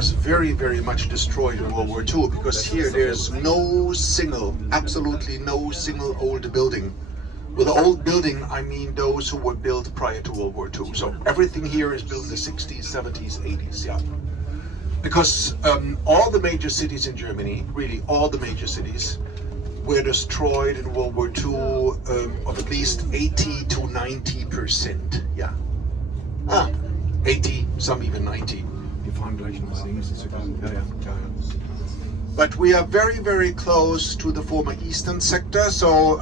was very, very much destroyed in World War II, because here there's no single, absolutely no single old building. With old building, I mean those who were built prior to World War II. So everything here is built in the 60s, 70s, 80s, yeah. Because all the major cities in Germany, really all the major cities, were destroyed in World War II of at least 80 to 90%, yeah. 80, some even 90. But we are very, very close to the former eastern sector, so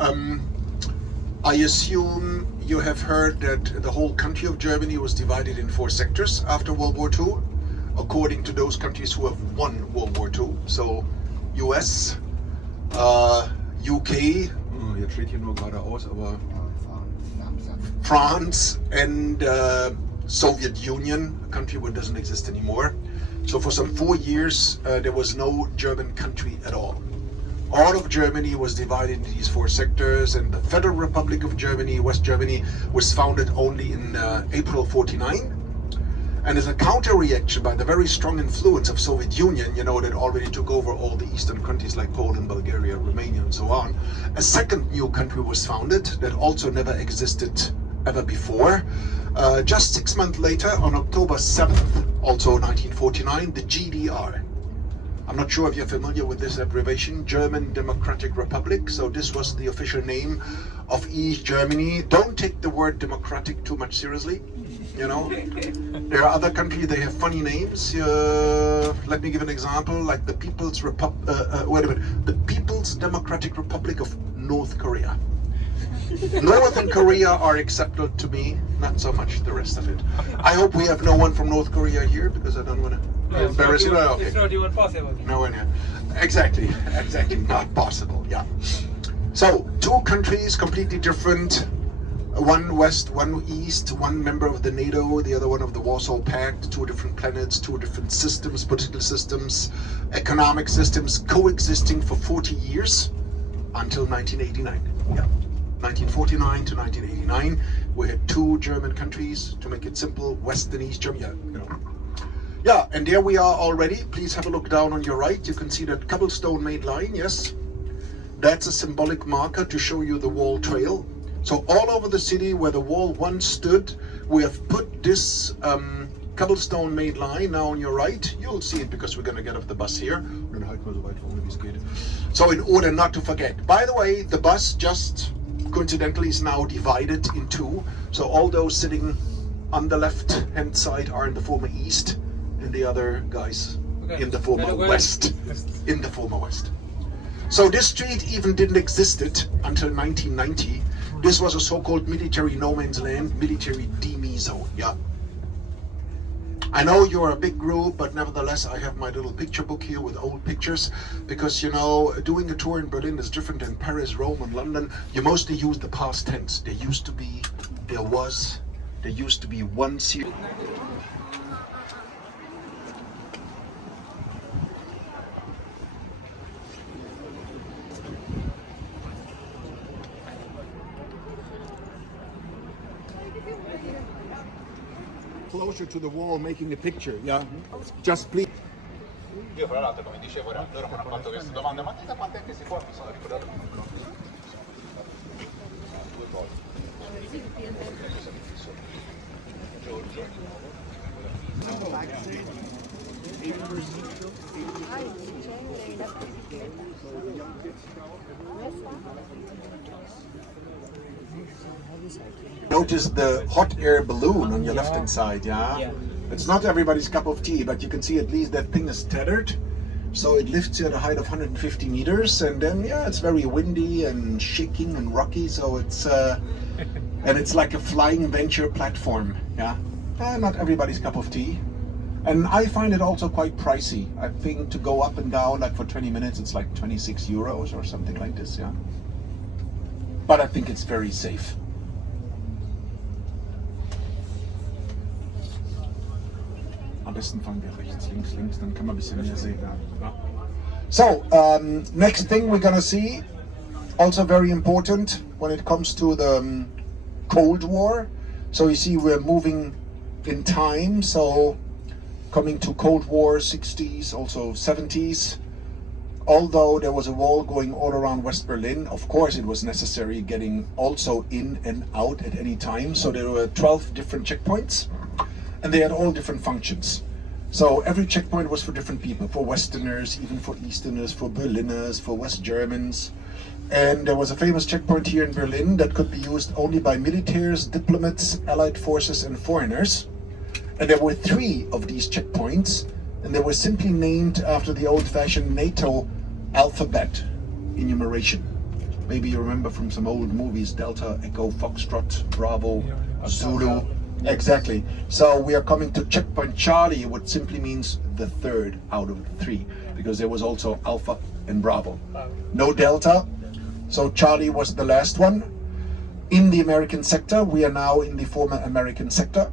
I assume you have heard that the whole country of Germany was divided in 4 sectors after World War II, according to those countries who have won World War II. So US, UK, jetzt steht hier nur geradeaus, aber France and Soviet Union, a country that doesn't exist anymore. So for some 4 years, there was no German country at all. All of Germany was divided into these 4 sectors, and the Federal Republic of Germany, West Germany, was founded only in April 49. And as a counter-reaction by the very strong influence of Soviet Union, you know, that already took over all the eastern countries like Poland, Bulgaria, Romania, and so on, a second new country was founded that also never existed ever before. Just 6 months later, on October 7th, also 1949, the GDR. I'm not sure if you're familiar with this abbreviation, German Democratic Republic. So this was the official name of East Germany. Don't take the word democratic too much seriously. You know, there are other countries, they have funny names. Let me give an example, like the People's the People's Democratic Republic of North Korea. Northern Korea are accepted to me, not so much the rest of it. I hope we have no one from North Korea here, because I don't want to embarrass you. Okay. It's not even possible. No one here. Exactly, not possible, yeah. So, 2 countries, completely different. One west, one east, one member of the NATO, the other one of the Warsaw Pact, 2 different planets, 2 different systems, political systems, economic systems, coexisting for 40 years until 1989. Yeah. 1949 to 1989, we had 2 German countries, to make it simple, West and East Germany. Yeah, you know. Yeah, and there we are already. Please have a look down on your right. You can see that cobblestone made line, yes. That's a symbolic marker to show you the wall trail. So all over the city where the wall once stood, we have put this cobblestone made line. Now on your right, you'll see it because we're going to get off the bus here. So in order not to forget. By the way, the bus just coincidentally is now divided in 2. So all those sitting on the left hand side are in the former east, and the other guys in the former west. In the former west. So this street even didn't exist until 1990. This was a so-called military no man's land, military DME zone, yeah. I know you're a big group, but nevertheless, I have my little picture book here with old pictures, because, you know, doing a tour in Berlin is different than Paris, Rome, and London. You mostly use the past tense. There used to be one series. Closer to the wall, making a picture, yeah? Just please. Io fra l'altro, come dicevo, loro mi hanno fatto questa domanda, ma da quant'è che si può? Mi sono ricordato due cose. Giorgio. Notice the hot air balloon on your left hand side, yeah? It's not everybody's cup of tea, but you can see at least that thing is tethered. So it lifts you at a height of 150 meters, and then, yeah, it's very windy and shaking and rocky, so it's, and it's like a flying venture platform, yeah? Not everybody's cup of tea. And I find it also quite pricey. I think to go up and down, like for 20 minutes, it's like 26 euros or something like this, yeah? But I think it's very safe. Am besten fangen wir rechts, links, dann kann man ein bisschen mehr sehen. So, next thing we're gonna see, also very important when it comes to the Cold War. So you see we're moving in time. So coming to Cold War 60s, also 70s. Although there was a wall going all around West Berlin, of course it was necessary getting also in and out at any time. So there were 12 different checkpoints, and they had all different functions. So every checkpoint was for different people, for Westerners, even for Easterners, for Berliners, for West Germans. And there was a famous checkpoint here in Berlin that could be used only by militaries, diplomats, allied forces, and foreigners. And there were 3 of these checkpoints, and they were simply named after the old-fashioned NATO alphabet enumeration. Maybe you remember from some old movies, Delta, Echo, Foxtrot, Bravo, Zulu. Exactly. So we are coming to checkpoint Charlie, which simply means the 3rd out of the 3, because there was also Alpha and Bravo. No Delta, so Charlie was the last one. In the American sector, we are now in the former American sector.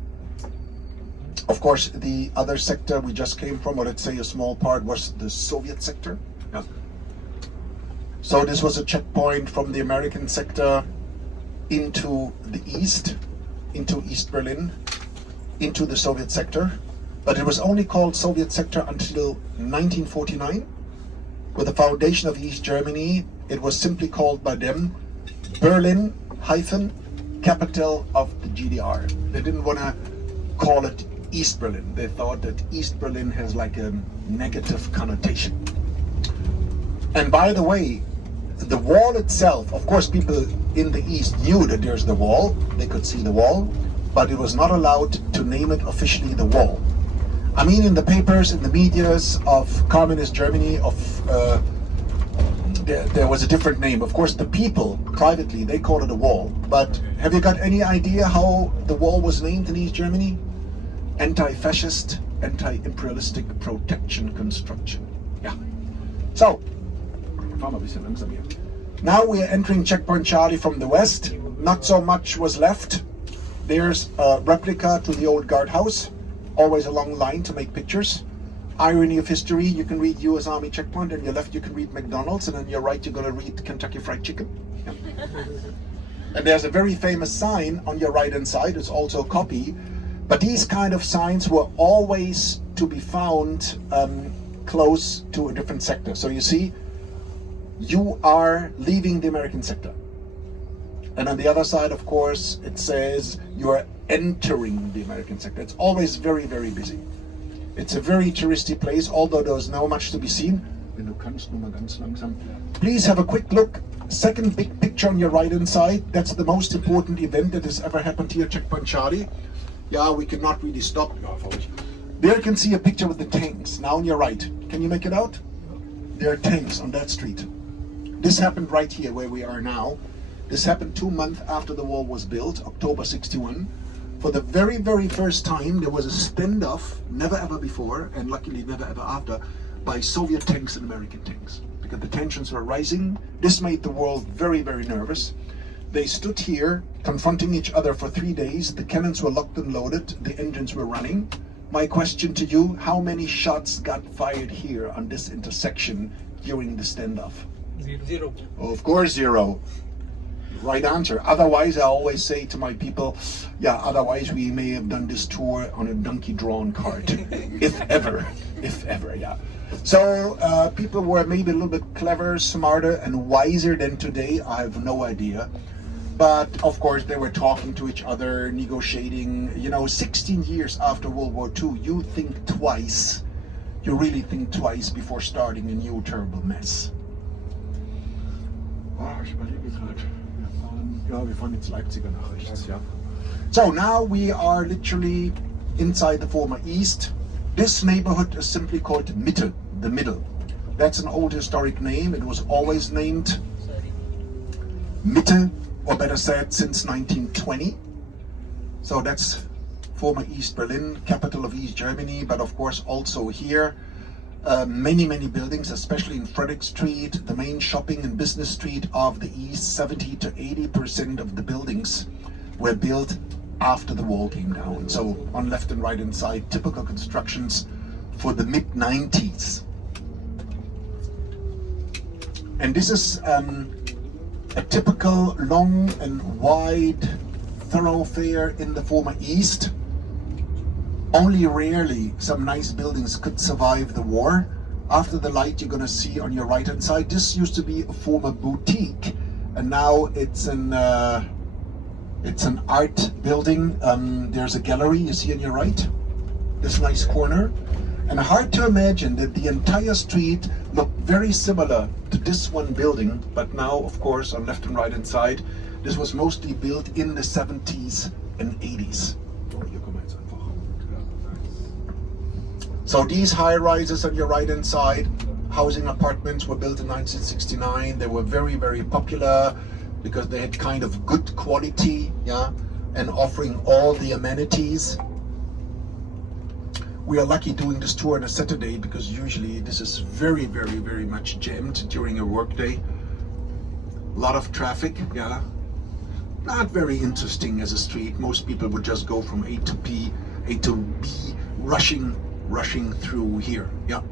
Of course, the other sector we just came from, or let's say a small part, was the Soviet sector. Yeah. So this was a checkpoint from the American sector into the east, into East Berlin, into the Soviet sector. But it was only called Soviet sector until 1949. With the foundation of East Germany, it was simply called by them Berlin hyphen capital of the GDR. They didn't want to call it East Berlin. They thought that East Berlin has like a negative connotation. And by the way, the wall itself, of course people in the East knew that there's the wall, they could see the wall, but it was not allowed to name it officially the wall. I mean, in the papers, in the medias of communist Germany, there was a different name. Of course, the people, privately, they called it a wall. But have you got any idea how the wall was named in East Germany? Anti-fascist, anti-imperialistic protection construction. Yeah. So, now we are entering checkpoint Charlie from the west. Not so much was left. There's a replica to the old guardhouse. Always a long line to make pictures. Irony of history, you can read US Army checkpoint, and your left you can read McDonald's, and on your right you're going to read Kentucky Fried Chicken. Yeah. And there's a very famous sign on your right hand side. It's also a copy. But these kind of signs were always to be found close to a different sector. So you see, you are leaving the American sector. And on the other side, of course, it says you are entering the American sector. It's always very, very busy. It's a very touristy place, although there's not much to be seen. Please have a quick look. Second big picture on your right hand side. That's the most important event that has ever happened here at Checkpoint Charlie. Yeah, we cannot really stop. There you can see a picture with the tanks. Now on your right. Can you make it out? There are tanks on that street. This happened right here where we are now. This happened 2 months after the wall was built, October 61. For the very, very first time, there was a standoff, never ever before, and luckily never ever after, by Soviet tanks and American tanks. Because the tensions were rising. This made the world very, very nervous. They stood here, confronting each other for 3 days. The cannons were locked and loaded. The engines were running. My question to you, how many shots got fired here on this intersection during the standoff? 0. Of course, 0. Right answer. Otherwise, I always say to my people, yeah, otherwise we may have done this tour on a donkey-drawn cart. If ever, yeah. So people were maybe a little bit clever, smarter, and wiser than today. I have no idea. But of course, they were talking to each other, negotiating. You know, 16 years after World War II, you think twice. You really think twice before starting a new terrible mess. Wir fahren jetzt Leipziger nach rechts, ja. So now we are literally inside the former East. This neighborhood is simply called Mitte, the middle. That's an old historic name. It was always named Mitte, or better said, since 1920. So that's former East Berlin, capital of East Germany, but of course also here. Many buildings, especially in Frederick Street, the main shopping and business street of the East. 70 to 80% of the buildings were built after the wall came down. So on left and right hand side, typical constructions for the mid-90s. And this is a typical long and wide thoroughfare in the former East. Only rarely some nice buildings could survive the war. After the light you're gonna see on your right hand side, this used to be a former boutique, and now it's an art building. There's a gallery you see on your right, this nice corner. And hard to imagine that the entire street looked very similar to this one building, but now, of course, on left and right hand side, this was mostly built in the 70s and 80s. So these high rises on your right hand side, housing apartments, were built in 1969. They were very, very popular because they had kind of good quality, yeah, and offering all the amenities. We are lucky doing this tour on a Saturday because usually this is very, very, very much jammed during a work day. A lot of traffic, yeah. Not very interesting as a street. Most people would just go from A to B, rushing through here, yeah.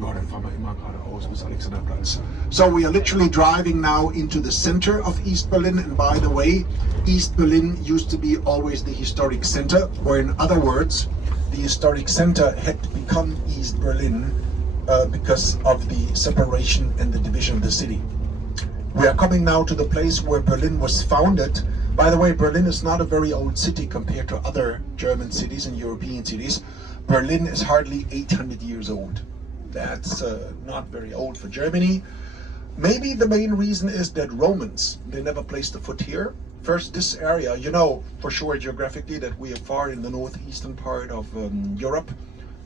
Ja, dann fahren wir immer geradeaus bis Alexanderplatz. So we are literally driving now into the center of East Berlin, and by the way, East Berlin used to be always the historic center, or in other words, the historic center had become East Berlin because of the separation and the division of the city. We are coming now to the place where Berlin was founded. By the way, Berlin is not a very old city compared to other German cities and European cities. Berlin is hardly 800 years old. That's not very old for Germany. Maybe the main reason is that Romans, they never placed a foot here. First, this area, you know for sure geographically that we are far in the northeastern part of Europe.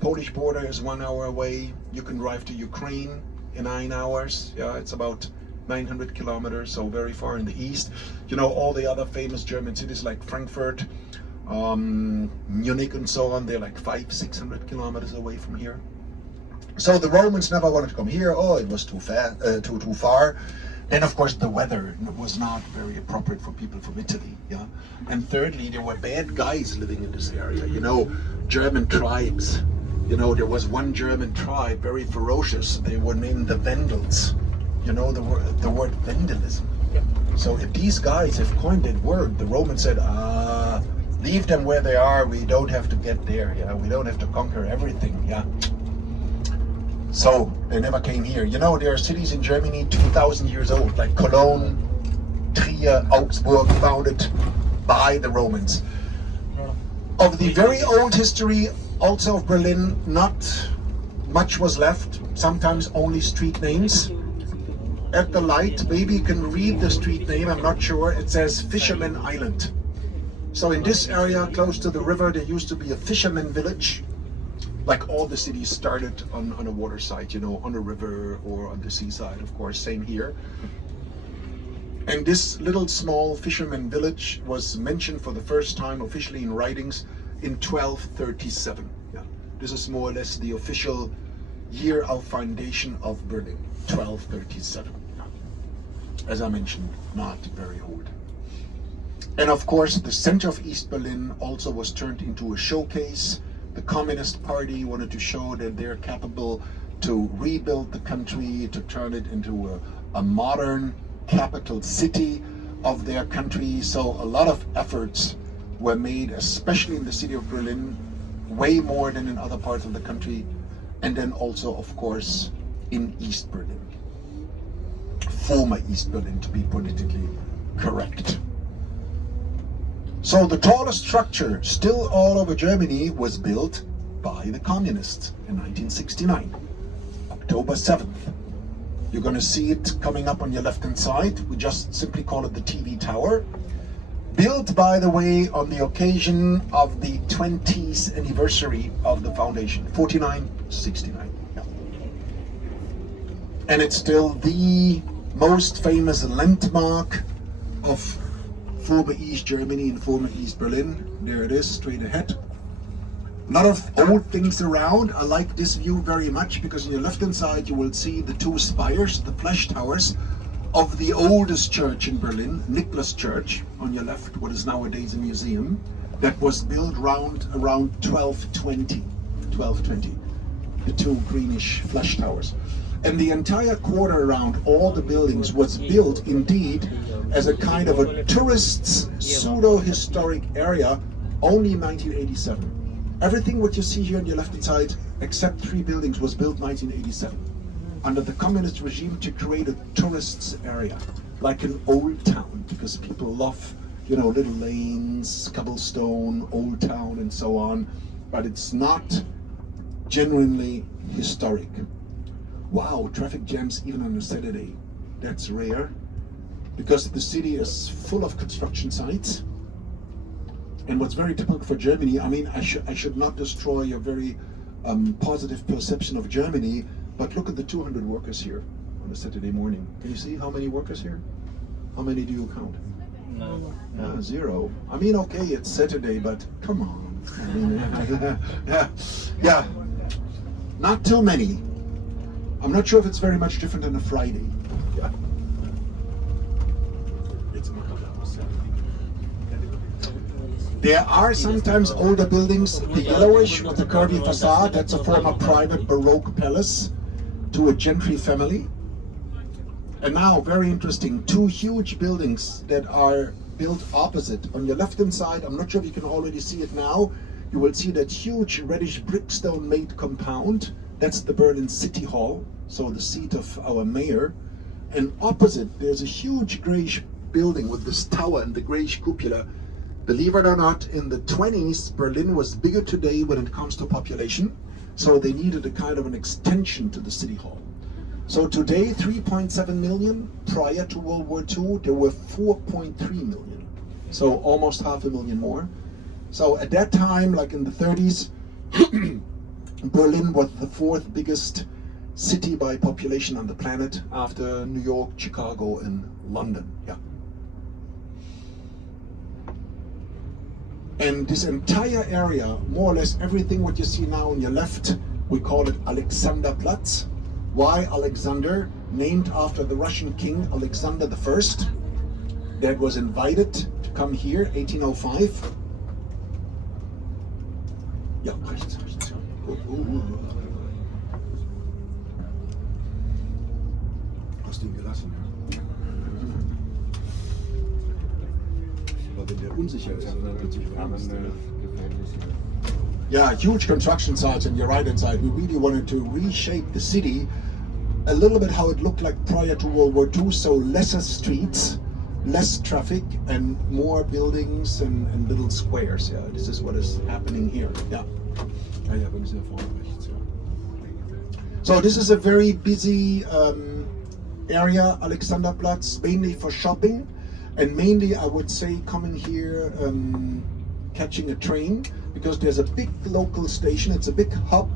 Polish border is 1 hour away. You can drive to Ukraine in 9 hours. Yeah, it's about 900 kilometers, so very far in the east. You know, all the other famous German cities like Frankfurt, Munich and so on, they're like 500-600 kilometers away from here. So the Romans never wanted to come here. Oh, it was too far. Then of course the weather was not very appropriate for people from Italy, yeah. And thirdly, there were bad guys living in this area, you know, German tribes. You know, there was one German tribe, very ferocious. They were named the Vandals. You know the word vandalism. Yeah. So if these guys have coined that word, the Romans said, leave them where they are. We don't have to get there. Yeah, we don't have to conquer everything. Yeah. So they never came here. You know, there are cities in Germany 2,000 years old, like Cologne, Trier, Augsburg, founded by the Romans. Of the very old history, also of Berlin, not much was left. Sometimes only street names. At the light, maybe you can read the street name, I'm not sure. It says Fisherman Island. So in this area, close to the river, there used to be a fisherman village. Like all the cities started on a water side, you know, on a river or on the seaside, of course, same here. And this little small fisherman village was mentioned for the first time officially in writings in 1237. Yeah. This is more or less the official year of foundation of Berlin, 1237. As I mentioned, not very old. And of course, the center of East Berlin also was turned into a showcase. The Communist Party wanted to show that they're capable to rebuild the country, to turn it into a modern capital city of their country. So a lot of efforts were made, especially in the city of Berlin, way more than in other parts of the country. And then also, of course, in East Berlin. Former East Berlin, to be politically correct. So the tallest structure still all over Germany was built by the communists in 1969, October 7th. You're going to see it coming up on your left-hand side. We just simply call it the TV Tower. Built, by the way, on the occasion of the 20th anniversary of the foundation, 4969. Yeah. And it's still the most famous landmark of former East Germany and former East Berlin. There it is, straight ahead. A lot of old things around. I like this view very much because on your left hand side you will see the two spires, the flash towers of the oldest church in Berlin, Niklas Church, on your left, what is nowadays a museum, that was built around 1220. The two greenish flash towers. And the entire quarter around all the buildings was built indeed as a kind of a tourist's pseudo-historic area only in 1987. Everything what you see here on your left-hand side, except 3 buildings, was built 1987 under the communist regime to create a tourist's area, like an old town, because people love, you know, little lanes, cobblestone, old town, and so on. But it's not genuinely historic. Wow, traffic jams even on a Saturday. That's rare, because the city is full of construction sites. And what's very typical for Germany, I mean, I should not destroy your very positive perception of Germany, but look at the 200 workers here on a Saturday morning. Can you see how many workers here? How many do you count? No. 0. I mean, okay, it's Saturday, but come on. I mean, yeah, not too many. I'm not sure if it's very much different than a Friday. Yeah. There are sometimes older buildings, the yellowish with the curvy facade, that's a former private Baroque palace to a gentry family. And now, very interesting, 2 huge buildings that are built opposite. On your left-hand side, I'm not sure if you can already see it now, you will see that huge reddish brickstone-made compound. That's the Berlin City Hall, so the seat of our mayor. And opposite, there's a huge grayish building with this tower and the grayish cupola. Believe it or not, in the 20s, Berlin was bigger today when it comes to population, so they needed a kind of an extension to the City Hall. So today, 3.7 million. Prior to World War II, there were 4.3 million. So almost 500,000 more. So at that time, like in the 30s, Berlin was the 4th biggest city by population on the planet after New York, Chicago, and London. Yeah. And this entire area, more or less everything what you see now on your left, we call it Alexanderplatz. Why Alexander? Named after the Russian king Alexander I, that was invited to come here, 1805. Ja, rechts. Hast du ihn gelassen, ja? Aber wenn der unsicher ist, dann wird sich Angst. Yeah, huge construction sites on your right-hand side. We really wanted to reshape the city a little bit how it looked like prior to World War II, so lesser streets, less traffic, and more buildings and little squares. Yeah, this is what is happening here. Yeah. So this is a very busy area, Alexanderplatz, mainly for shopping, and mainly I would say coming here, catching a train, because there's a big local station, it's a big hub.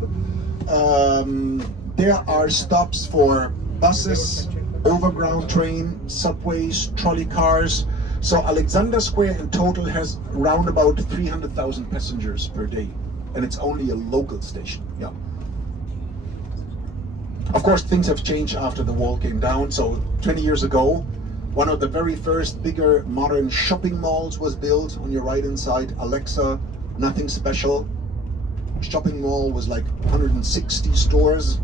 There are stops for buses, overground train, subways, trolley cars. So Alexander Square in total has around about 300,000 passengers per day, and it's only a local station. Yeah. Of course, things have changed after the wall came down. So 20 years ago, one of the very first bigger modern shopping malls was built on your right-hand side, Alexa. Nothing special. Shopping mall was like 160 stores.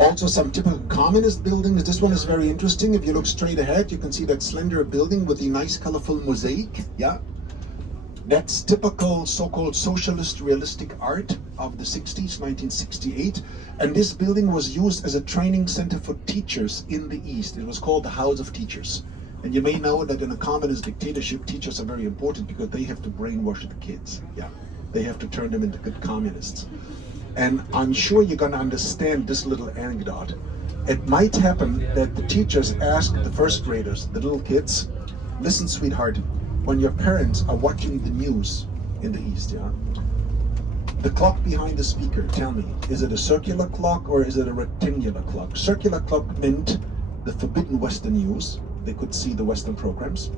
Also some typical communist buildings. This one is very interesting. If you look straight ahead, you can see that slender building with the nice colorful mosaic. Yeah. That's typical so-called socialist realistic art of the 60s, 1968. And this building was used as a training center for teachers in the East. It was called the House of Teachers. And you may know that in a communist dictatorship, teachers are very important because they have to brainwash the kids. Yeah, they have to turn them into good communists. And I'm sure you're going to understand this little anecdote. It might happen that the teachers ask the first graders, the little kids, listen, sweetheart, when your parents are watching the news in the East, yeah, the clock behind the speaker, tell me, is it a circular clock or is it a rectangular clock? Circular clock meant the forbidden Western news. They could see the Western programs.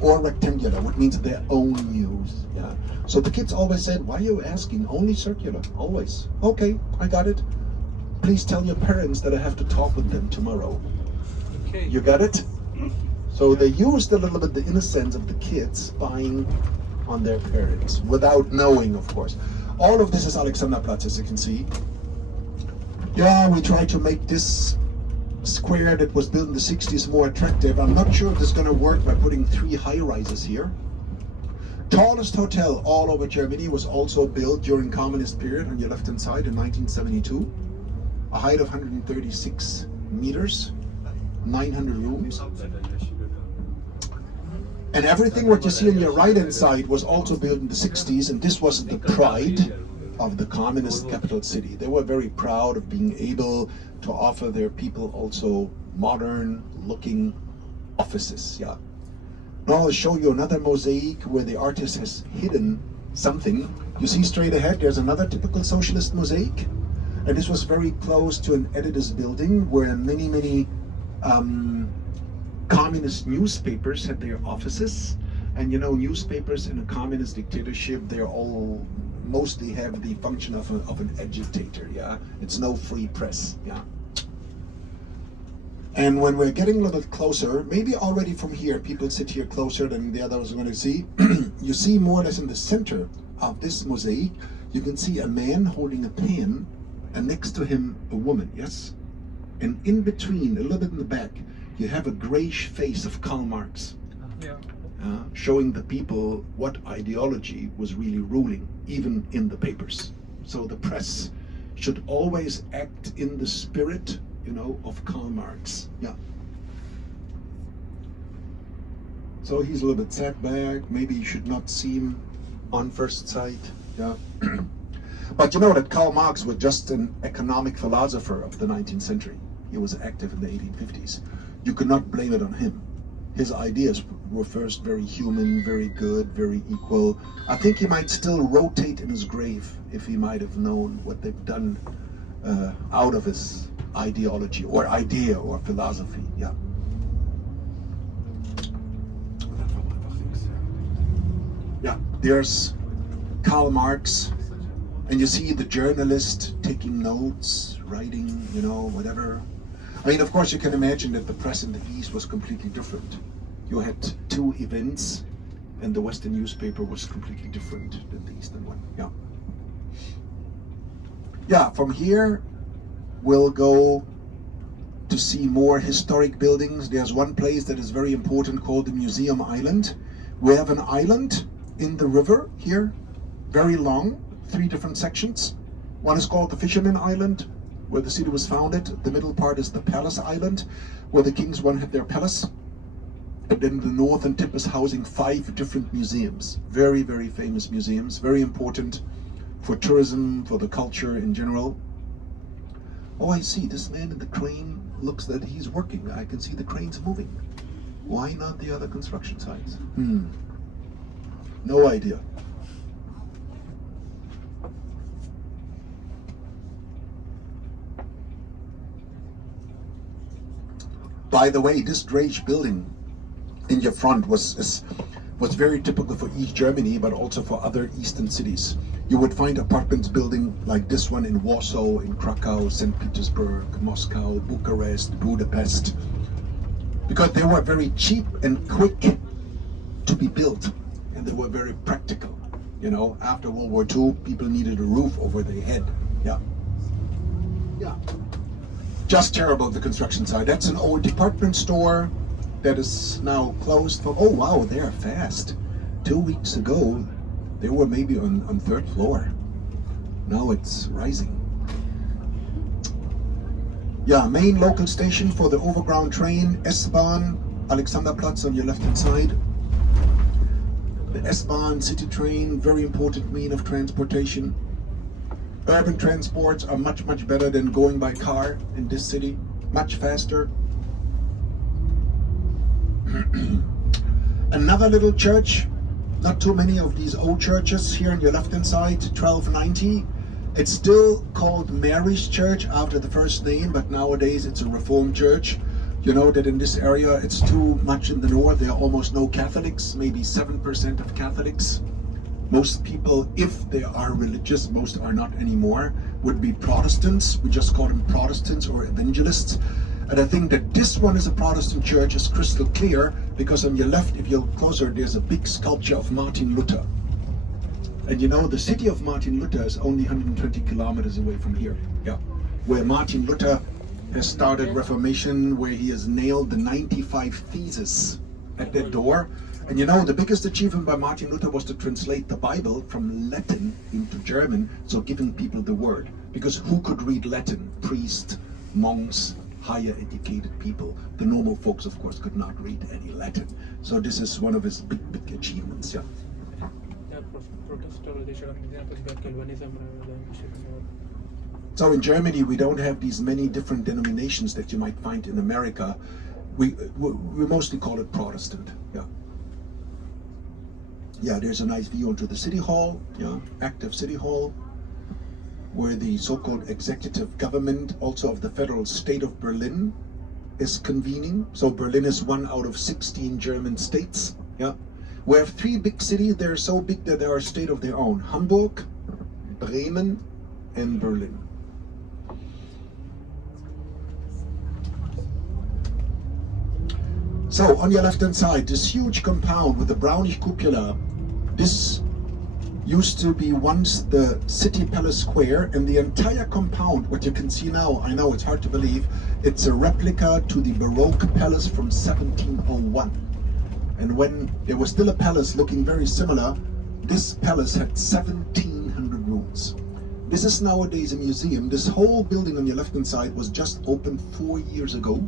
Or rectangular, which means their own news. Yeah. So the kids always said, why are you asking? Only circular, always. Okay, I got it. Please tell your parents that I have to talk with them tomorrow. Okay. You got it? So they used a little bit the innocence of the kids buying on their parents, without knowing, of course. All of this is Alexanderplatz, as you can see. Yeah, we try to make this square that was built in the 60s more attractive. I'm not sure if this is going to work by putting 3 high-rises here. Tallest hotel all over Germany was also built during communist period on your left-hand side in 1972. A height of 136 meters, 900 rooms. And everything what you see on your right-hand side was also built in the 60s, and this was the pride of the communist capital city. They were very proud of being able to offer their people also modern-looking offices. Yeah. Now I'll show you another mosaic where the artist has hidden something. You see straight ahead, there's another typical socialist mosaic. And this was very close to an editor's building where many communist newspapers had their offices. And you know, newspapers in a communist dictatorship, they're all mostly have the function of an agitator, yeah? It's no free press, yeah? And when we're getting a little bit closer, maybe already from here, people sit here closer than the others are going to see. You see more or less in the center of this mosaic, you can see a man holding a pen, and next to him a woman, yes? And in between, a little bit in the back, you have a grayish face of Karl Marx. Yeah. Showing the people what ideology was really ruling, even in the papers. So the press should always act in the spirit, you know, of Karl Marx. Yeah. So he's a little bit set back. Maybe you should not see him on first sight. Yeah. But you know that Karl Marx was just an economic philosopher of the 19th century. He was active in the 1850s. You could not blame it on him. His ideas were first very human, very good, very equal. I think he might still rotate in his grave if he might have known what they've done out of his ideology or idea or philosophy. Yeah. Yeah, there's Karl Marx, and you see the journalist taking notes, writing, you know, whatever. I mean, of course, you can imagine that the press in the East was completely different. You had 2 events, and the Western newspaper was completely different than the Eastern one. Yeah. Yeah, from here, we'll go to see more historic buildings. There's one place that is very important called the Museum Island. We have an island in the river here, very long, 3 different sections. One is called the Fisherman Island, where the city was founded. The middle part is the Palace Island, where the kings once had their palace. And then the northern tip is housing 5 different museums. Very, very famous museums, very important for tourism, for the culture in general. Oh, I see, this man in the crane looks that he's working. I can see the cranes moving. Why not the other construction sites? No idea. By the way, this Drage building in your front was very typical for East Germany, but also for other eastern cities. You would find apartments building like this one in Warsaw, in Krakow, St. Petersburg, Moscow, Bucharest, Budapest, because they were very cheap and quick to be built, and they were very practical. You know, after World War II, people needed a roof over their head. Yeah. Yeah. Just terrible, the construction side. That's an old department store that is now closed for, oh wow, they're fast. 2 weeks ago, they were maybe on 3rd floor. Now it's rising. Yeah, main local station for the overground train, S-Bahn, Alexanderplatz on your left-hand side. The S-Bahn city train, very important mean of transportation. Urban transports are much, much better than going by car in this city. Much faster. Another little church, not too many of these old churches here on your left-hand side, 1290. It's still called Mary's Church after the first name, but nowadays it's a Reformed church. You know that in this area it's too much in the north. There are almost no Catholics, maybe 7% of Catholics. Most people, if they are religious, most are not anymore, would be Protestants. We just call them Protestants or evangelists. And I think that this one is a Protestant church is crystal clear, because on your left, if you look closer, there's a big sculpture of Martin Luther. And you know, the city of Martin Luther is only 120 kilometers away from here. Yeah. Where Martin Luther has started Reformation, where he has nailed the 95 Theses at their door. And you know, the biggest achievement by Martin Luther was to translate the Bible from Latin into German, so giving people the word. Because who could read Latin? Priests, monks, higher educated people. The normal folks, of course, could not read any Latin. So this is one of his big achievements, yeah. So in Germany, we don't have these many different denominations that you might find in America. We mostly call it Protestant, yeah. Yeah, there's a nice view onto the City Hall, yeah, active City Hall, where the so-called executive government, also of the federal state of Berlin, is convening. So Berlin is one out of 16 German states, yeah. We have 3 big cities. They're so big that they are a state of their own: Hamburg, Bremen, and Berlin. So on your left-hand side, this huge compound with the brownish cupola, this used to be once the City Palace Square, and the entire compound, what you can see now, I know it's hard to believe, it's a replica to the Baroque palace from 1701. And when there was still a palace looking very similar, this palace had 1,700 rooms. This is nowadays a museum. This whole building on your left-hand side was just opened 4 years ago.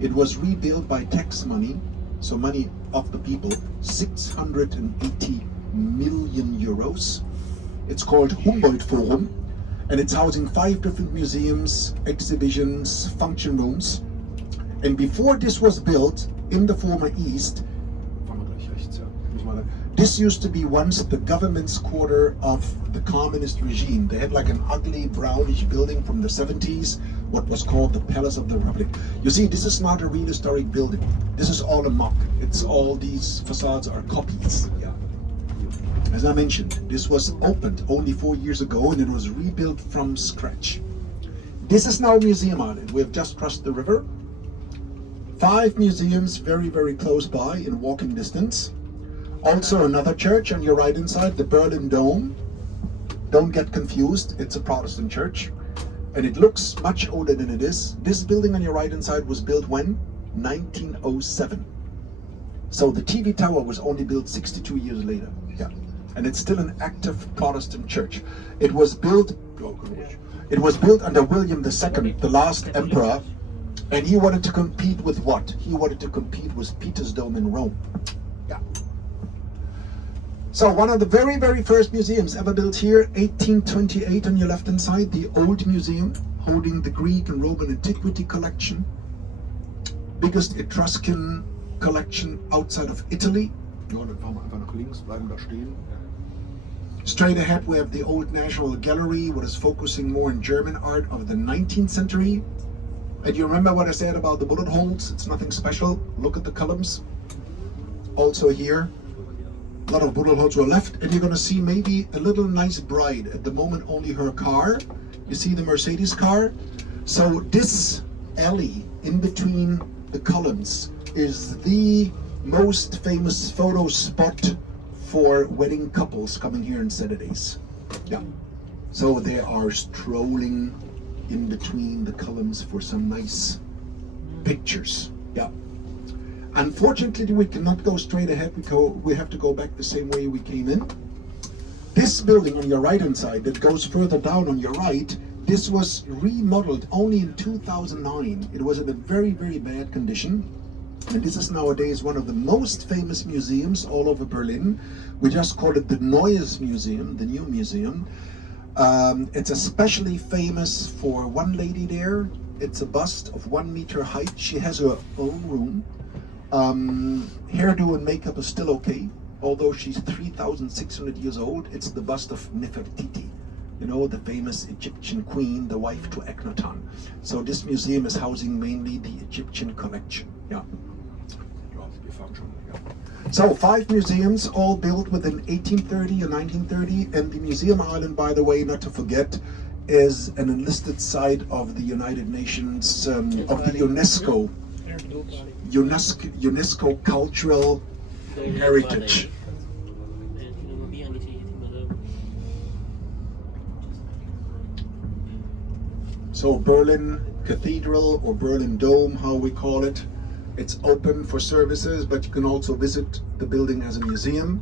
It was rebuilt by tax money, so money of the people, 680 million euros. It's called Humboldt Forum, and it's housing 5 different museums, exhibitions, function rooms. And before this was built in the former East, this used to be once the government's quarter of the communist regime. They had like an ugly brownish building from the 70s, what was called the Palace of the Republic. You see, this is not a real historic building. This is all a mock. It's all these facades are copies. Yeah. As I mentioned, this was opened only 4 years ago, and it was rebuilt from scratch. This is now Museum Island. We have just crossed the river. 5 museums very, very close by in walking distance. Also another church on your right hand side, the Berlin Dome. Don't get confused, it's a Protestant church. And it looks much older than it is. This building on your right hand side was built when? 1907. So the TV tower was only built 62 years later. Yeah. And it's still an active Protestant church. It was built under William II, the last emperor. And he wanted to compete with what? He wanted to compete with Peter's Dome in Rome. Yeah. So one of the very, very first museums ever built here, 1828 on your left-hand side, the Old Museum, holding the Greek and Roman antiquity collection. Biggest Etruscan collection outside of Italy. Straight ahead we have the Old National Gallery, what is focusing more on German art of the 19th century. And you remember what I said about the bullet holes? It's nothing special. Look at the columns. Also here, a lot of bullet holes were left, and you're going to see maybe a little nice bride. At the moment, only her car. You see the Mercedes car? So this alley in between the columns is the most famous photo spot for wedding couples coming here on Saturdays. Yeah. So they are strolling in between the columns for some nice pictures. Yeah. Unfortunately, we cannot go straight ahead. We have to go back the same way we came in. This building on your right-hand side that goes further down on your right, this was remodeled only in 2009. It was in a very, very bad condition. And this is nowadays one of the most famous museums all over Berlin. We just call it the Neues Museum, the new museum. It's especially famous for one lady there. It's a bust of 1 meter height. She has her own room. Hairdo and makeup is still okay, although she's 3,600 years old. It's the bust of Nefertiti, you know, the famous Egyptian queen, the wife to Akhenaten. So this museum is housing mainly the Egyptian collection. Yeah. So 5 museums, all built within 1830 and 1930, and the Museum Island, by the way, not to forget, is an enlisted site of the United Nations, of the UNESCO Cultural Heritage. So Berlin Cathedral or Berlin Dome, how we call it, it's open for services, but you can also visit the building as a museum.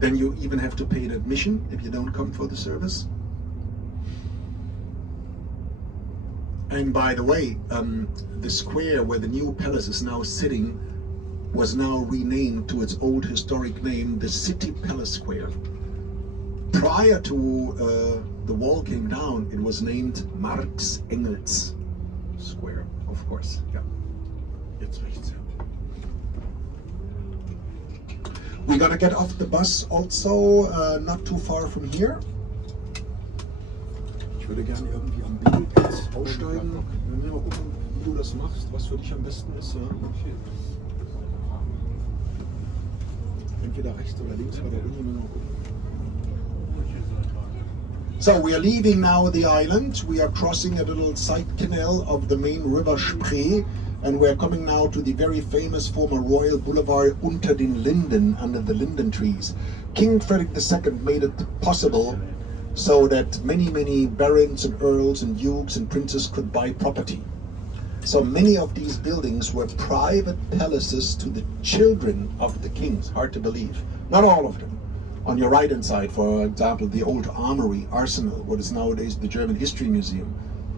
Then you even have to pay an admission if you don't come for the service. And by the way, the square where the new palace is now sitting was now renamed to its old historic name, the City Palace Square. Prior to the wall came down, it was named Marx Engels Square, of course. Yeah. Jetzt rechts. We're gonna get off the bus also, not too far from here. Ich würde gerne irgendwie am Bild jetzt aussteigen. Wenn wir mal gucken, wie du das machst, was für dich am besten ist. Ja? Entweder rechts oder links bei der Uni. So we are leaving now the island. We are crossing a little side canal of the main river Spree, and we are coming now to the very famous former Royal Boulevard Unter den Linden, under the linden trees. King Frederick II made it possible so that many barons and earls and dukes and princes could buy property. So many of these buildings were private palaces to the children of the kings. Hard to believe. Not all of them. On your right hand side, for example, the old armory, arsenal, what is nowadays the German History Museum.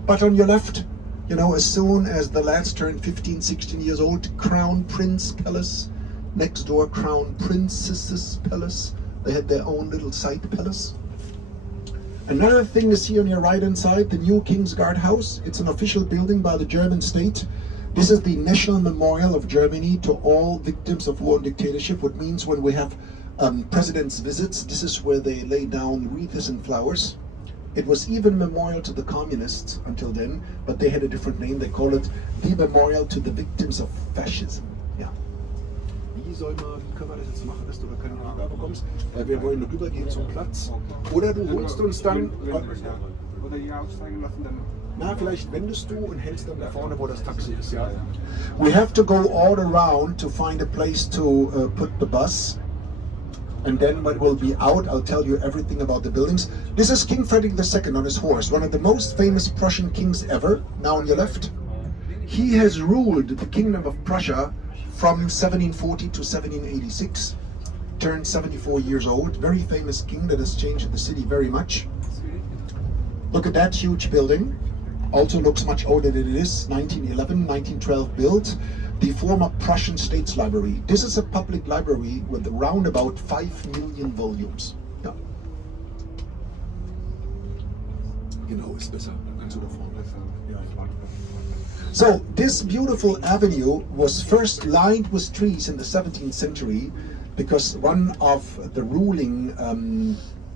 But on your left, you know, as soon as the lads turned 15, 16 years old, Crown Prince Palace, next door Crown Princess's Palace. They had their own little side palace. Another thing is here on your right hand side, the new King's Guard House. It's an official building by the German state. This is the National Memorial of Germany to all victims of war and dictatorship, which means when we have president's visits, this is where they lay down wreaths and flowers. It was even memorial to the communists until then, but they had a different name. They call it the Memorial to the Victims of Fascism. Ja. Wie können wir das jetzt machen, dass du da keine Angabe bekommst? Weil wir wollen rübergehen zum Platz. Oder du holst uns dann... Oder hier aussteigen lassen, dann... Na, vielleicht wendest du und hältst dann da vorne, wo das Taxi ist, ja? We have to go all around to find a place to put the bus. And then when we'll be out, I'll tell you everything about the buildings. This is King Frederick II on his horse, one of the most famous Prussian kings ever. Now on your left. He has ruled the Kingdom of Prussia from 1740 to 1786. Turned 74 years old. Very famous king that has changed the city very much. Look at that huge building. Also looks much older than it is. 1911, 1912 built. The former Prussian States Library. This is a public library with around about 5 million volumes. Ja. Genau, ist besser. Da kannst du da vorne besser. Ja, so, this beautiful avenue was first lined with trees in the 17th century because one of the ruling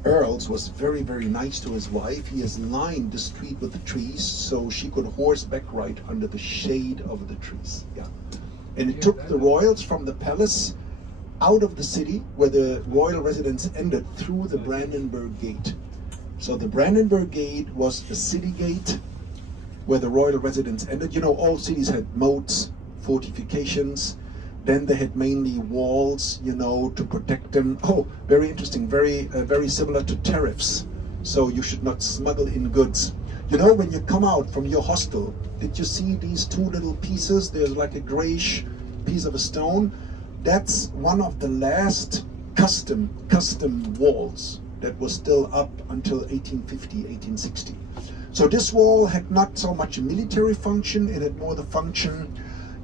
earls was very nice to his wife. He has lined the street with the trees so she could horseback ride under the shade of the trees. Yeah. And it took the royals from the palace out of the city where the royal residence ended through the Brandenburg Gate. So the Brandenburg Gate was the city gate where the royal residence ended. You know, all cities had moats, fortifications. Then they had mainly walls, you know, to protect them. Oh, very interesting, very similar to tariffs. So you should not smuggle in goods. You know, when you come out from your hostel, did you see these two little pieces? There's like a grayish piece of a stone. That's one of the last custom walls that was still up until 1850, 1860. So this wall had not so much a military function, it had more the function,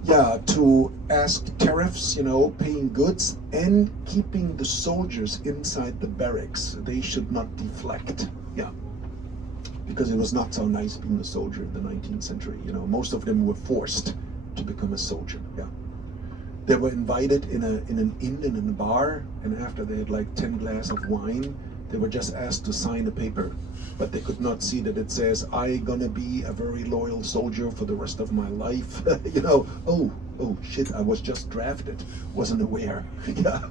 yeah, to ask tariffs, you know, paying goods and keeping the soldiers inside the barracks. They should not deflect, yeah. Because it was not so nice being a soldier in the 19th century, you know. Most of them were forced to become a soldier, yeah. They were invited in an inn, in a bar, and after they had like 10 glasses of wine, they were just asked to sign a paper, but they could not see that it says, "I gonna be a very loyal soldier for the rest of my life." You know, oh shit, I was just drafted, wasn't aware. Yeah.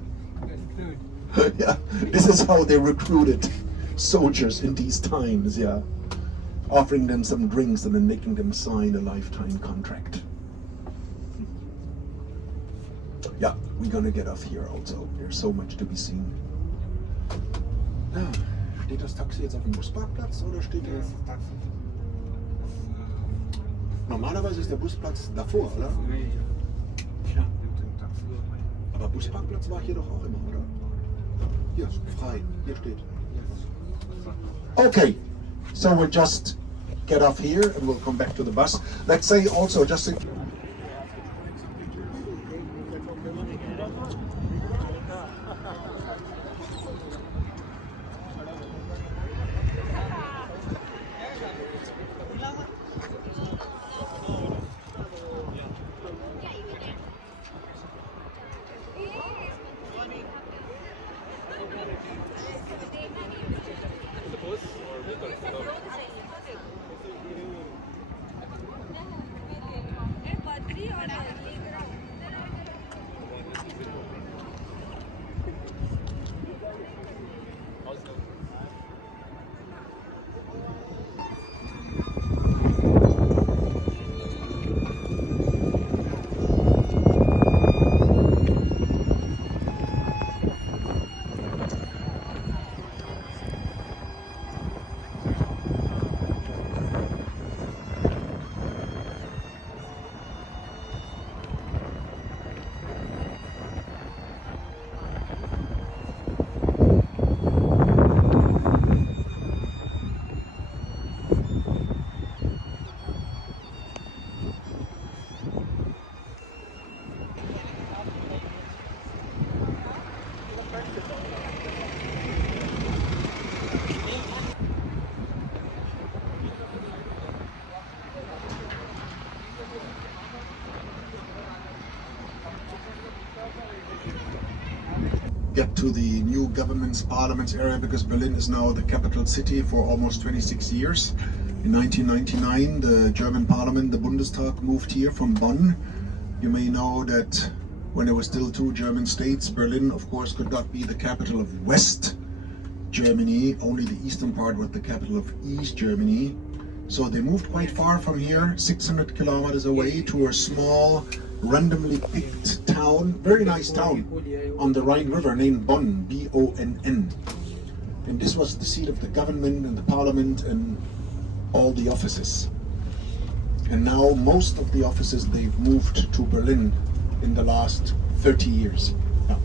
Yeah, this is how they recruited soldiers in these times, yeah. Offering them some drinks and then making them sign a lifetime contract. Yeah, we're gonna get off here also. There's so much to be seen. Ja, steht das Taxi jetzt auf dem Busparkplatz oder steht das Taxi? Normalerweise ist der Busplatz davor, oder? Ja. Aber Busparkplatz war hier doch auch immer, oder? Hier, frei. Hier steht. Okay, so we'll just get off here and we'll come back to the bus. Let's say also just in get to the new government's parliament's area, because Berlin is now the capital city for almost 26 years. In 1999, the German parliament, the Bundestag, moved here from Bonn. You may know that when there were still two German states, Berlin, of course, could not be the capital of West Germany. Only the eastern part was the capital of East Germany. So they moved quite far from here, 600 kilometers away, to a small, randomly picked town, very nice town, on the Rhine River named Bonn, B-O-N-N. And this was the seat of the government and the parliament and all the offices. And now most of the offices, they've moved to Berlin in the last 30 years. Yeah.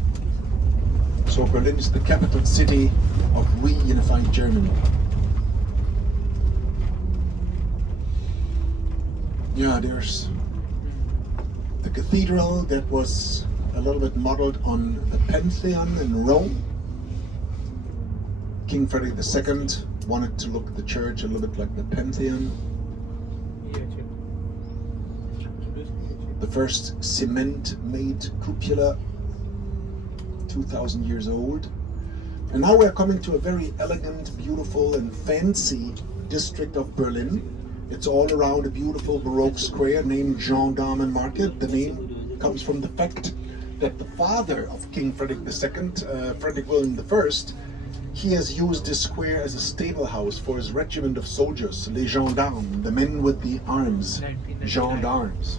So Berlin is the capital city of reunified Germany. Yeah, there's the cathedral that was a little bit modeled on the Pantheon in Rome. King Frederick II wanted to look at the church a little bit like the Pantheon. The first cement-made cupola, 2,000 years old. And now we're coming to a very elegant, beautiful and fancy district of Berlin. It's all around a beautiful Baroque square named Gendarmenmarkt. The name comes from the fact that the father of King Frederick II, Frederick William I, he has used this square as a stable house for his regiment of soldiers, les gendarmes, the men with the arms, gendarmes.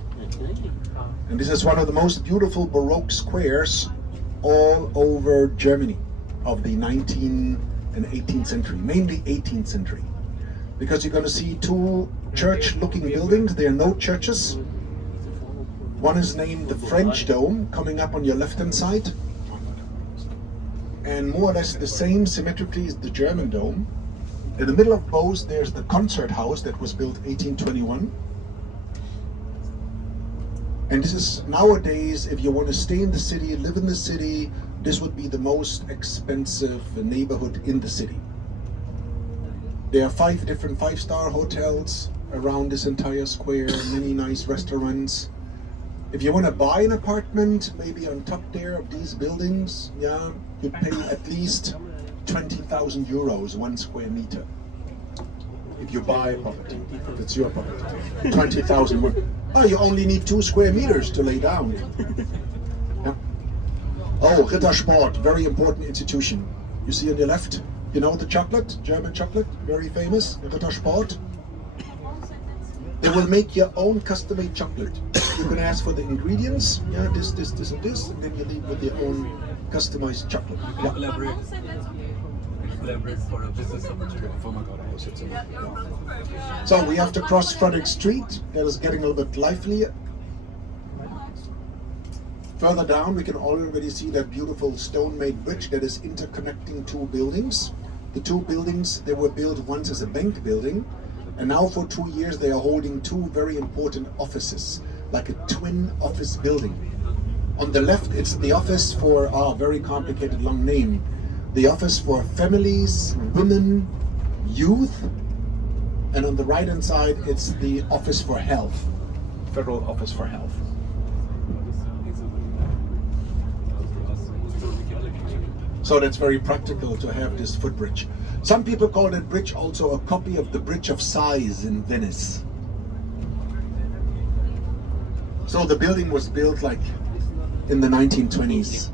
And this is one of the most beautiful Baroque squares all over Germany of the 19th and 18th century, mainly 18th century. Because you're going to see two church-looking buildings. They are no churches. One is named the French Dome, coming up on your left-hand side. And more or less the same symmetrically is the German Dome. In the middle of both, there's the concert house that was built 1821. And this is nowadays, if you want to stay in the city, live in the city, this would be the most expensive neighborhood in the city. There are 5 different 5-star hotels around this entire square, many nice restaurants. If you want to buy an apartment, maybe on top there of these buildings, yeah, you'd pay at least 20,000 euros 1 square meter. If you buy a property, that's your property. 20,000. Oh, you only need 2 square meters to lay down. Yeah. Oh, Rittersport, very important institution. You see on your left, you know the chocolate, German chocolate, very famous, Rittersport. They will make your own custom-made chocolate. You can ask for the ingredients, yeah, this, and this, and then you leave with your own customized chocolate. Yeah. collaborate for a business opportunity. So we have to cross Frederick Street. That is getting a little bit livelier. Further down, we can already see that beautiful stone-made bridge that is interconnecting two buildings. The two buildings, they were built once as a bank building, and now for 2 years they are holding two very important offices, like a twin office building. On the left, it's the office for our very complicated long name, the office for families, women, youth, and on the right-hand side, it's the office for health, Federal Office for Health. So that's very practical to have this footbridge. Some people call that bridge also a copy of the Bridge of Sighs in Venice. So the building was built like in the 1920s.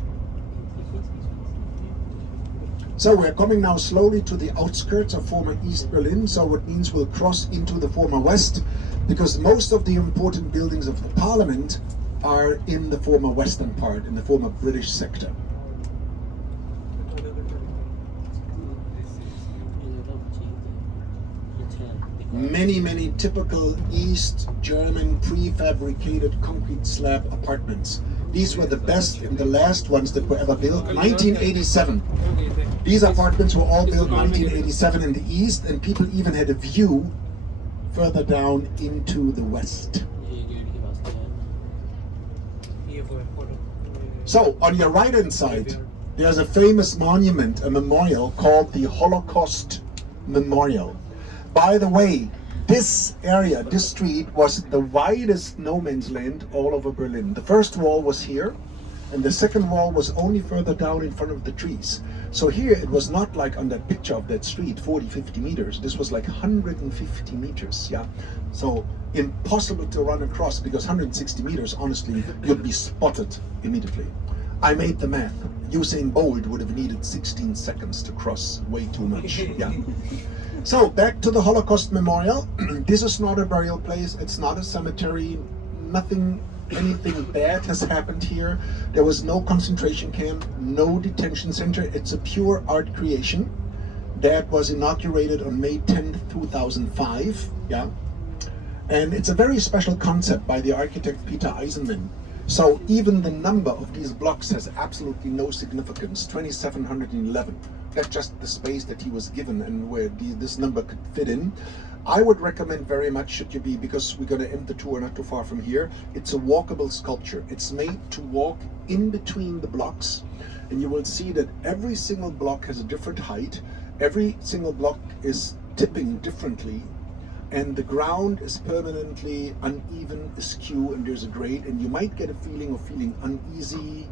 So we're coming now slowly to the outskirts of former East Berlin, so it means we'll cross into the former West, because most of the important buildings of the parliament are in the former western part, in the former British sector. Many typical East German prefabricated concrete slab apartments. These were the best and the last ones that were ever built. 1987. These apartments were all built 1987 in the East, and people even had a view further down into the West. So on your right hand side, there's a famous monument, a memorial called the Holocaust Memorial. By the way, this area, this street, was the widest no man's land all over Berlin. The first wall was here, and the second wall was only further down in front of the trees. So here it was not like on that picture of that street, 40, 50 meters. This was like 150 meters, yeah. So impossible to run across, because 160 meters, honestly, you'd be spotted immediately. I made the math. Usain Bolt would have needed 16 seconds to cross, way too much, yeah. So back to the Holocaust Memorial. This is not a burial place, it's not a cemetery, anything bad has happened here. There was no concentration camp, no detention center. It's a pure art creation that was inaugurated on May 10th, 2005. Yeah, and it's a very special concept by the architect Peter Eisenman. So even the number of these blocks has absolutely no significance. 2711. That's just the space that he was given and where this number could fit in. I would recommend very much, should you be, because we're going to end the tour not too far from here, it's a walkable sculpture. It's made to walk in between the blocks, and you will see that every single block has a different height. Every single block is tipping differently, and the ground is permanently uneven, askew, and there's a grade, and you might get a feeling of feeling uneasy,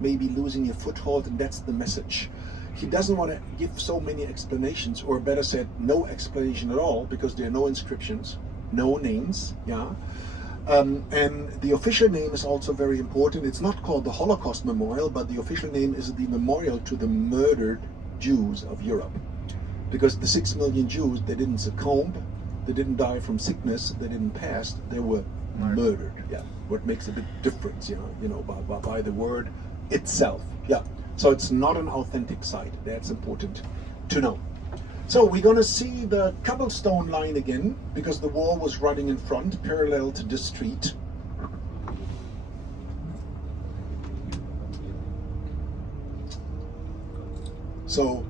maybe losing your foothold, and that's the message. He doesn't want to give so many explanations, or better said, no explanation at all, because there are no inscriptions, no names, yeah. And the official name is also very important. It's not called the Holocaust Memorial, but the official name is the Memorial to the Murdered Jews of Europe. Because the 6 million Jews, they didn't succumb, they didn't die from sickness, they didn't pass, they were murdered, yeah. What makes a big difference, by the word itself, yeah. So it's not an authentic site. That's important to know. So we're going to see the cobblestone line again, because the wall was running in front, parallel to this street. So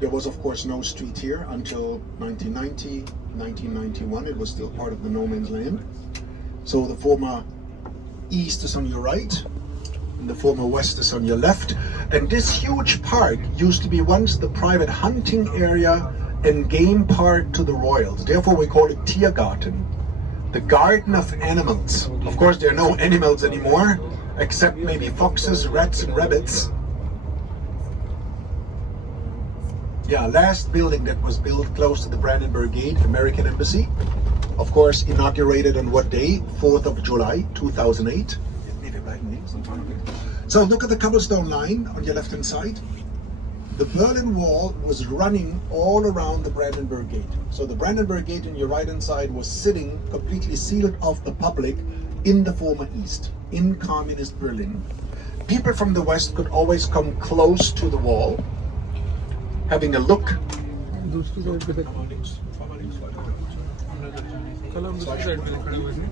there was, of course, no street here until 1990, 1991. It was still part of the no man's land. So the former east is on your right, and the former west is on your left. And this huge park used to be once the private hunting area and game park to the royals. Therefore we call it Tiergarten, the garden of animals. Of course there are no animals anymore, except maybe foxes, rats and rabbits. Yeah, last building that was built close to the Brandenburg Gate, American Embassy. Of course, inaugurated on what day? 4th of July, 2008. So look at the cobblestone line on your left-hand side. The Berlin Wall was running all around the Brandenburg Gate. So the Brandenburg Gate on your right-hand side was sitting completely sealed off the public in the former East, in communist Berlin. People from the West could always come close to the wall. having a look. दूसरी side पे कलम दूसरी side पे खड़े हुए हैं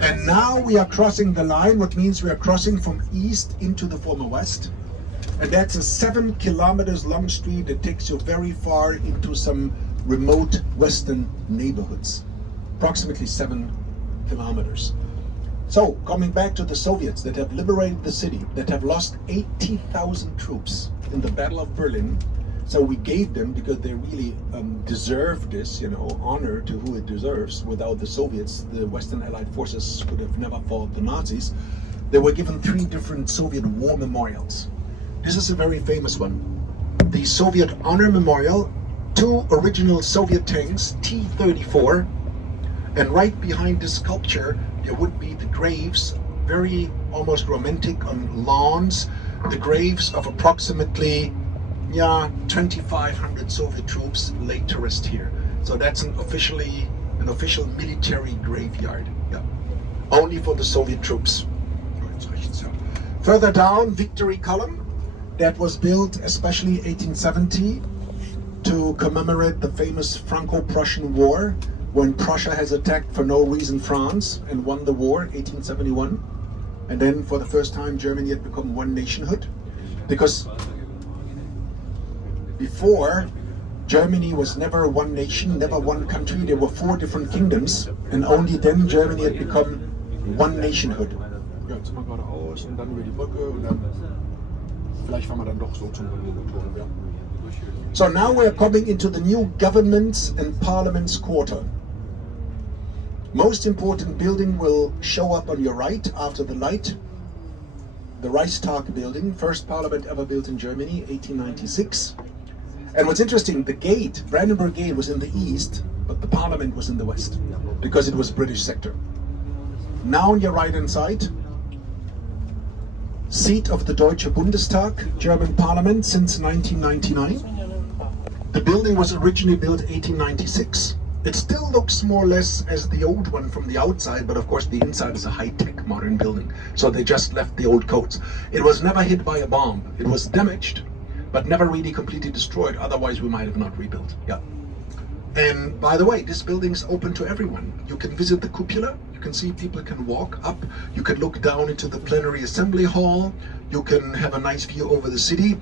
And now we are crossing the line, what means we are crossing from east into the former west. And that's a 7 kilometers long street that takes you very far into some remote western neighborhoods. Approximately 7 kilometers. So, coming back to the Soviets that have liberated the city, that have lost 80,000 troops in the Battle of Berlin. So we gave them, because they really deserve this, honor to who it deserves. Without the Soviets, the Western Allied forces would have never fought the Nazis. They were given 3 different Soviet war memorials. This is a very famous one. The Soviet Honor Memorial, 2 original Soviet tanks, T-34, and right behind this sculpture, there would be the graves, very almost romantic on lawns, the graves of approximately 2,500 Soviet troops laid to rest here. So that's an official military graveyard. Yeah. Only for the Soviet troops. Further down, Victory Column. That was built especially 1870 to commemorate the famous Franco-Prussian War, when Prussia has attacked for no reason France and won the war, 1871. And then for the first time Germany had become one nationhood. Because before, Germany was never one nation, never one country. There were 4 different kingdoms, and only then Germany had become one nationhood. Ja, jetzt mal geradeaus und dann über die Brücke und dann vielleicht fahren wir dann doch so zum Motor, ja. So now we are coming into the new government's and parliament's quarter. Most important building will show up on your right after the light. The Reichstag building, first parliament ever built in Germany, 1896. And what's interesting, the gate, Brandenburg Gate, was in the east, but the parliament was in the west, because it was British sector. Now on your right hand side, seat of the Deutsche Bundestag, German parliament, since 1999. The building was originally built 1896. It still looks more or less as the old one from the outside, but of course the inside is a high-tech modern building. So they just left the old codes. It was never hit by a bomb. It was damaged, but never really completely destroyed. Otherwise we might have not rebuilt. Yeah. And by the way, this building is open to everyone. You can visit the cupola. You can see people can walk up. You can look down into the plenary assembly hall. You can have a nice view over the city.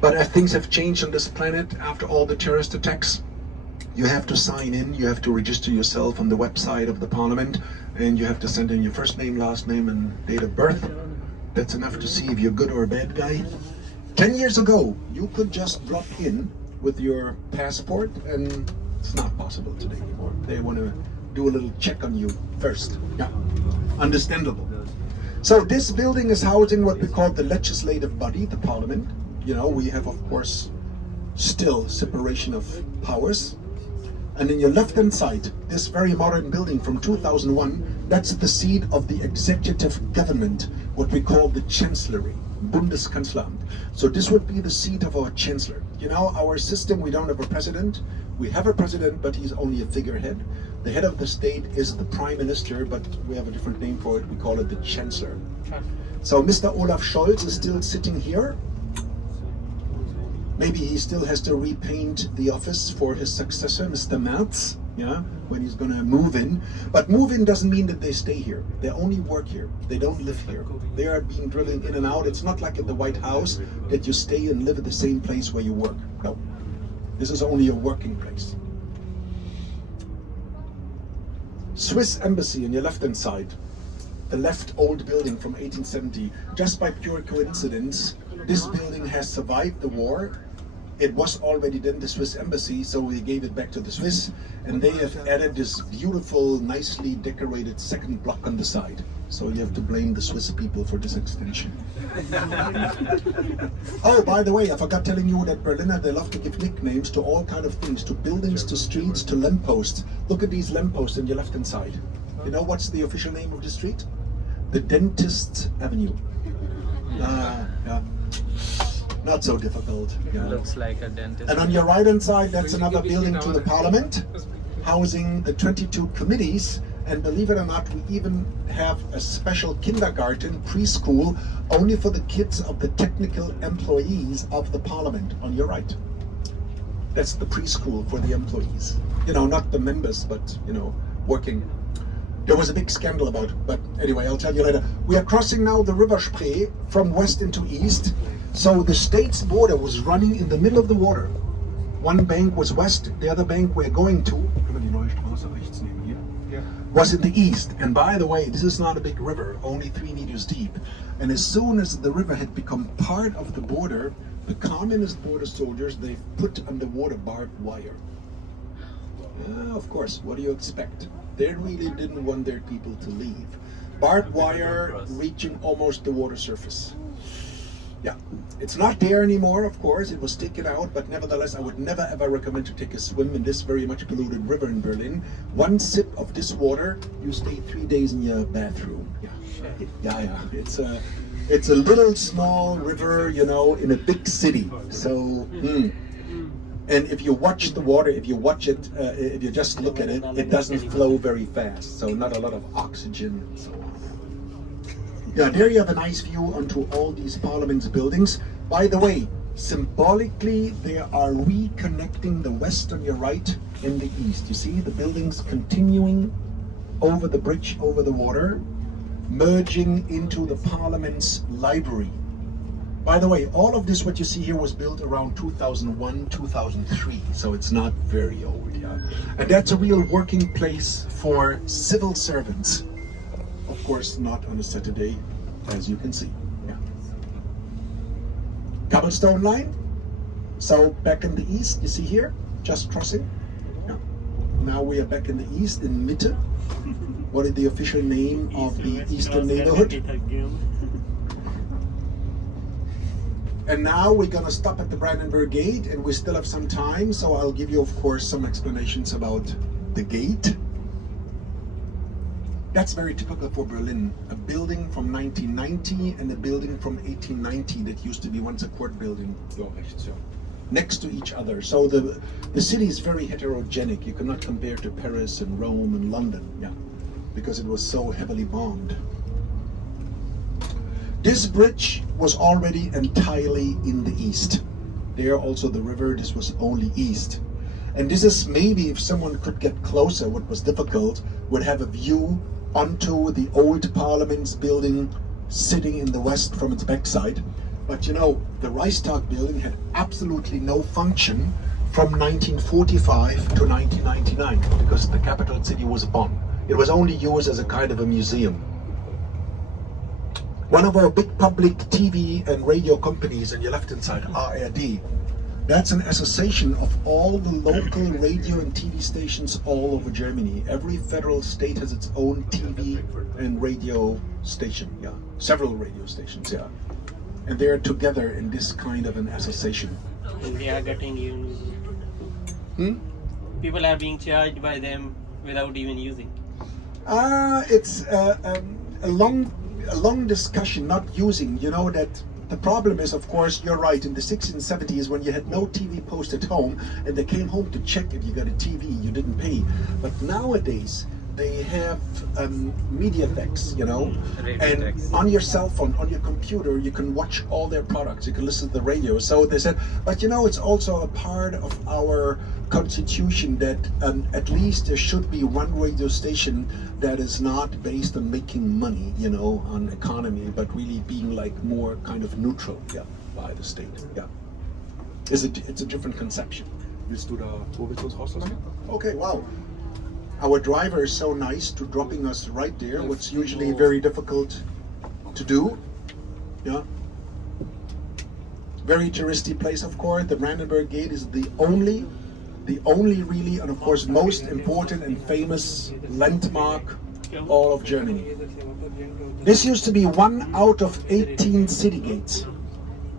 But as things have changed on this planet after all the terrorist attacks, you have to sign in, you have to register yourself on the website of the parliament, and you have to send in your first name, last name, and date of birth. That's enough to see if you're a good or a bad guy. 10 years ago, you could just drop in with your passport, and it's not possible today anymore. They want to do a little check on you first. Yeah, understandable. So this building is housing what we call the legislative body, the parliament. We have, of course, still separation of powers. And in your left-hand side, this very modern building from 2001, that's the seat of the executive government, what we call the Chancellery, Bundeskanzleramt. So this would be the seat of our chancellor. Our system, we don't have a president. We have a president, but he's only a figurehead. The head of the state is the prime minister, but we have a different name for it. We call it the chancellor. So Mr. Olaf Scholz is still sitting here. Maybe he still has to repaint the office for his successor, Mr. Merz, when he's going to move in. But move in doesn't mean that they stay here. They only work here. They don't live here. They are being driven in and out. It's not like at the White House that you stay and live at the same place where you work. No. This is only a working place. Swiss Embassy on your left-hand side. The left old building from 1870. Just by pure coincidence, this building has survived the war. It was already then the Swiss Embassy, so we gave it back to the Swiss, and they have added this beautiful, nicely decorated second block on the side. So you have to blame the Swiss people for this extension. Oh, by the way, I forgot telling you that Berliner, they love to give nicknames to all kind of things, to buildings, to streets, to lampposts. Look at these lampposts on your left-hand side. You know what's the official name of the street? The Dentist Avenue. Yeah. Not so difficult. Yeah. Looks like a dentist. And on your right hand side, that's another building to the parliament, housing the 22 committees And believe it or not, we even have a special kindergarten, preschool, only for the kids of the technical employees of the parliament on your right. That's the preschool for the employees. You know, not the members, but, you know, working. There was a big scandal about it, but anyway, I'll tell you later. We are crossing now the River Spree from west into east. So the state's border was running in the middle of the water. One bank was west, the other bank we're going to, was in the east. And by the way, this is not a big river, only 3 meters deep. And as soon as the river had become part of the border, the communist border soldiers, they put underwater barbed wire. Of course, what do you expect? They really didn't want their people to leave. Barbed wire reaching almost the water surface. Yeah, it's not there anymore, of course, it was taken out, but nevertheless, I would never ever recommend to take a swim in this very much polluted river in Berlin. One sip of this water, you stay 3 days in your bathroom. Yeah. It's a little small river, you know, in a big city. So, and if you watch the water, if you watch it, if you just look at it, it doesn't flow very fast. So not a lot of oxygen and so on. Yeah, there you have a nice view onto all these parliament's buildings. By the way, symbolically, they are reconnecting the west on your right and the east. You see the buildings continuing over the bridge, over the water, merging into the parliament's library. By the way, all of this, what you see here, was built around 2001, 2003, so it's not very old, yeah. And that's a real working place for civil servants. Of course, not on a Saturday, as you can see. Yeah. Cobblestone line. So back in the east, you see here, just crossing. Yeah. Now we are back in the east, in Mitte. What is the official name of the eastern neighborhood? And now we're gonna stop at the Brandenburg Gate, and we still have some time, so I'll give you, of course, some explanations about the gate. That's very typical for Berlin. A building from 1990 and a building from 1890 that used to be once a court building, next to each other. So the city is very heterogenic. You cannot compare to Paris and Rome and London, yeah, because it was so heavily bombed. This bridge was already entirely in the east. There also the river, this was only east. And this is maybe, if someone could get closer, what was difficult, would have a view onto the old Parliament's building sitting in the west from its backside. But you know, the Reichstag building had absolutely no function from 1945 to 1999 because the capital city was bombed. It was only used as a kind of a museum. One of our big public TV and radio companies on your left-hand side, ARD, that's an association of all the local radio and TV stations all over Germany. Every federal state has its own TV and radio station, yeah. Several radio stations, yeah. And they're together in this kind of an association. And they are getting used. People are being charged by them without even using. It's a long discussion, not using, you know, that the problem is, of course, you're right, in the 60s and 70s when you had no TV post at home and they came home to check if you got a TV, you didn't pay. But nowadays, they have MediaTeks, you know, and on your cell phone, on your computer, you can watch all their products, you can listen to the radio. So they said, but you know, it's also a part of our constitution that at least there should be one radio station that is not based on making money, you know, on economy, but really being like more kind of neutral, yeah, by the state, yeah. It's a different conception. Okay, wow. Our driver is so nice to dropping us right there, what's usually very difficult to do. Yeah. Very touristy place, of course. The Brandenburg Gate is the only really, and of course most important and famous landmark all of Germany. This used to be 1 out of 18 city gates.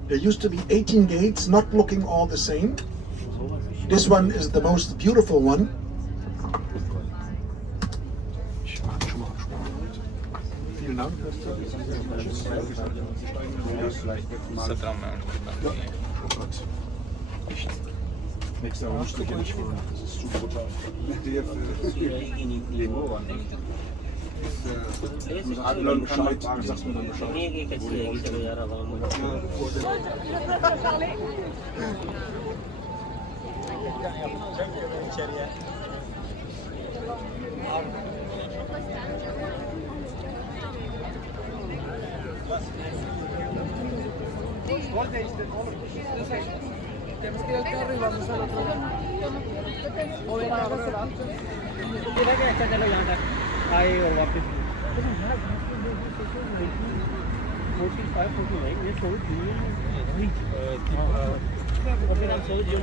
There used to be 18 gates, not looking all the same. This one is the most beautiful one. Nächstes Jahr wünschte ich nicht fahren. Das ist zu brutal. Alle Leute Bescheid, sagst mir dann Bescheid. नहीं ये कैसी है चलो यार आवाम चलो यहाँ तक आए और वापस 45 49 ये सोच नहीं है और फिर आप सोच जो